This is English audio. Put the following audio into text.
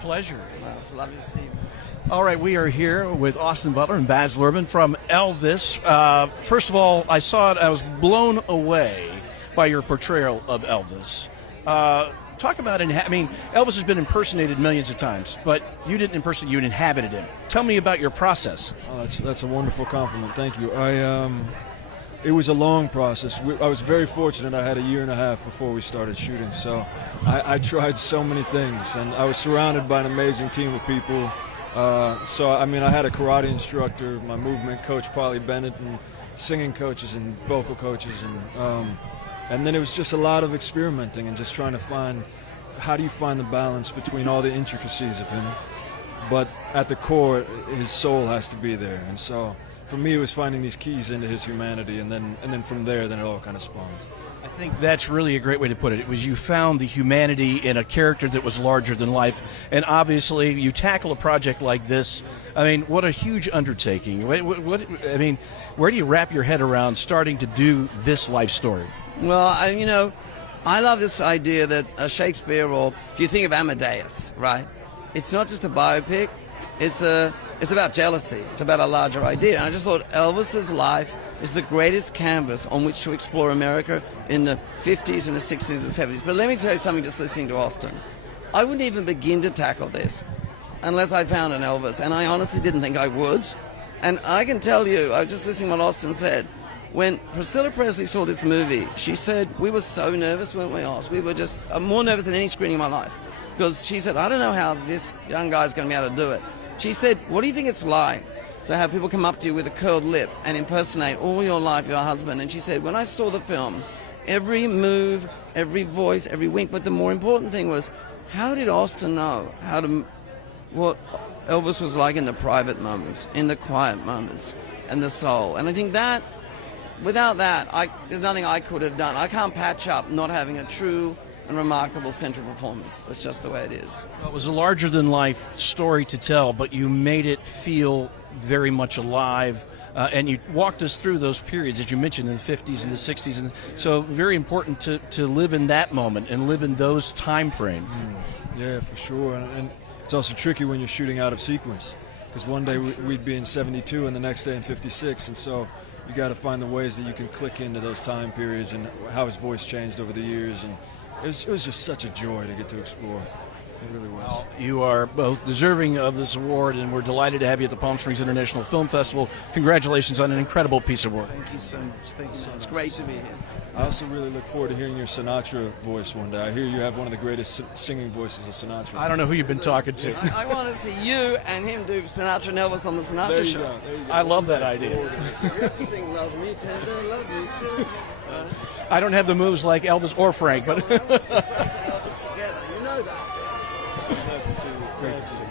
Pleasure. Well, it's lovely to see you. All right, we are here with Austin Butler and Baz Luhrmann from Elvis. First of all, I saw it. I was blown away by your portrayal of Elvis. Talk about it. I mean, Elvis has been impersonated millions of times, but you didn't impersonate. You inhabited him. Tell me about your process. Oh, that's a wonderful compliment. Thank you. It was a long process. I was very fortunate. I had a year and a half before we started shooting, so I tried so many things, and I was surrounded by an amazing team of people. I had a karate instructor, my movement coach, Polly Bennett, and singing coaches and vocal coaches, and then it was just a lot of experimenting and just trying to find how do you find the balance between all the intricacies of him, but at the core, his soul has to be there, and so. For me, it was finding these keys into his humanity, and then from there, then it all kind of spawns. I think that's really a great way to put it. It was you found the humanity in a character that was larger than life, and obviously you tackle a project like this. I mean, what a huge undertaking. Where do you wrap your head around starting to do this life story? Well, I love this idea that Shakespeare, or if you think of Amadeus, right? It's not just a biopic. It's about jealousy. It's about a larger idea. And I just thought Elvis's life is the greatest canvas on which to explore America in the 50s and the 60s and 70s. But let me tell you something, just listening to Austin. I wouldn't even begin to tackle this unless I found an Elvis. And I honestly didn't think I would. And I can tell you, I was just listening to what Austin said. When Priscilla Presley saw this movie, she said, we were so nervous, weren't we, Oz? We were just more nervous than any screening of my life. Because she said, I don't know how this young guy's going to be able to do it. She said, what do you think it's like to have people come up to you with a curled lip and impersonate all your life your husband? And she said, when I saw the film, every move, every voice, every wink, but the more important thing was, how did Austin know what Elvis was like in the private moments, in the quiet moments, and the soul? And I think that, without that, there's nothing I could have done. I can't patch up not having a true and remarkable central performance. That's just the way it is. Well, it was a larger-than-life story to tell, but you made it feel very much alive, and you walked us through those periods, as you mentioned, in the 50s and the 60s. And so very important to live in that moment and live in those time frames. Yeah, for sure. And it's also tricky when you're shooting out of sequence, because one day we'd be in 72 and the next day in 56, and so you got to find the ways that you can click into those time periods and how his voice changed over the years. And it was just such a joy to get to explore. It really was. Well, you are both deserving of this award, and we're delighted to have you at the Palm Springs International Film Festival. Congratulations on an incredible piece of work. Thank you so much. Thank you so much. It's great to be here. I also really look forward to hearing your Sinatra voice one day. I hear you have one of the greatest singing voices of Sinatra. I don't know who you've been talking to. I want to see you and him do Sinatra and Elvis on the Sinatra show. There you go. I love that idea. You have to sing Love Me Tender, Love Me Still. I don't have the moves like Elvis or Frank, but Elvis together, you know that. Nice to see you. Great to see you.